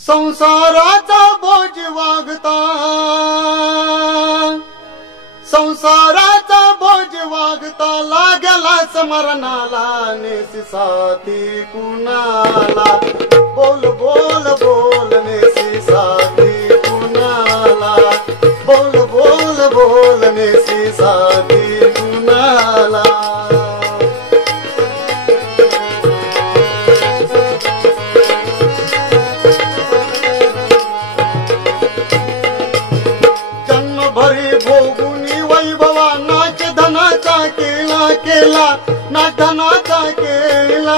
संसाराचा बोज वागता, संसाराचा बोज वागता, लागला स्मरणाला नेसी साथी कुणाला, बोल बोल बोल नेसी साथी कुणाला, बोल बोल बोल नेसी साथी कुणाला। भरी भोगुनी वैभवा नाच धनाचा केला केला, नाच धनाचा केला,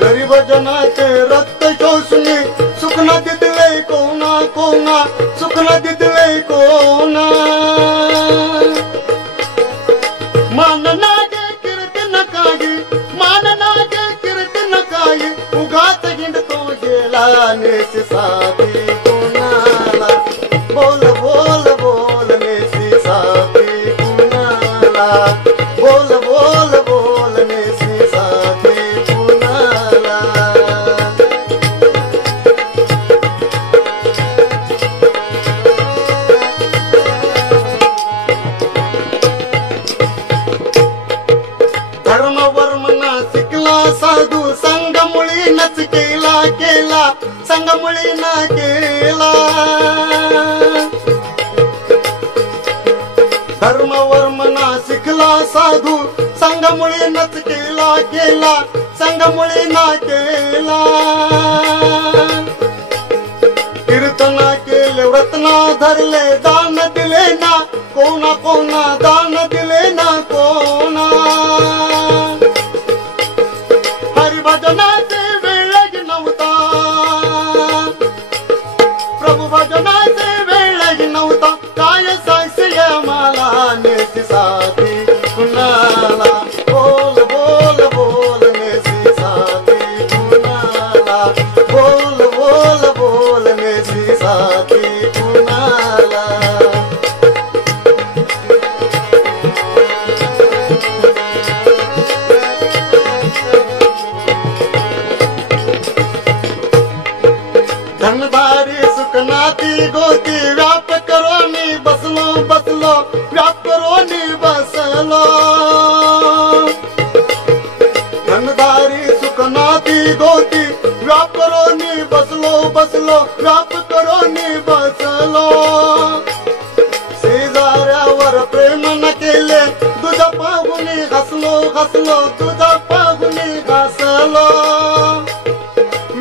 गरीब जनाचे रक्त शोषणे सुख न दिले कोणा कोणा, सुख न दिले कोणा। मान नागे कीर्ती नकागी, मान नागे कीर्ती नकागी, उगाच हिंडतो गेला नेसी साथी कुणाला, बोल बोल बोल नेसी साथी कुणाला, बोल बोल बोल नेसी साथी कुणाला। धर्म वर्मना शिकला साधू, संगमुळी नच केला केला, संगमुळी ना केला। धर्म वर्मना शिकला साधू, संगमुळी नच केला केला, संगमुळी ना केला। कीर्तना केले व्रतना धरले, दान दिले ना कोणा कोणा, दान दिले ना कोणा। हरिभजनाचे वेळ नव्हता, प्रभु भजनाचे वेळ नव्हता, काय सांगशील मला नेसी साथी कुणाला, बोल बोल बोल नेसी साथी कुणाला, बोल बोल बोल नेसी साथी कुणाला। धनदारी सुखनाती गोती, व्याप करो नी बसलो बसलो, व्याप करो नी बसलो। धनदारी सुखनाती गोती, व्याप करो नी बसलो बसलो, व्याप करो नी बसलो। शेजाऱ्यावर प्रेम न केले, तुझ्या पाहुनी हसलो हसलो, तुझ्या पाहुनी हसलो।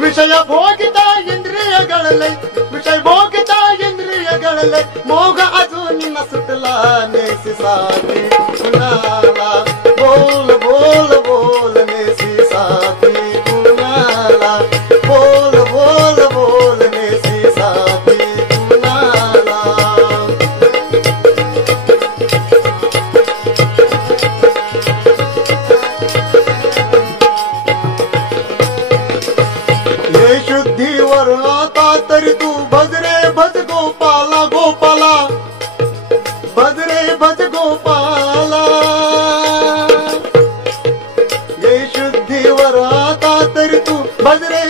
विषय भोगिता इंद्रिय गळले, विषय भोगिता इंद्रिय गळले, मोग अजून न सुटला नेसी साथी कुणाला, बोल बोल बोल नेसी साथी कुणाला, बोल बोल बोल नेसी साथी कुणाला। हे शुद्धीवर आता तरी तू भज रे भज गोपाला गोपाला, भज रे भज गोपाला। हे शुद्धीवर आता तरी तू भज रे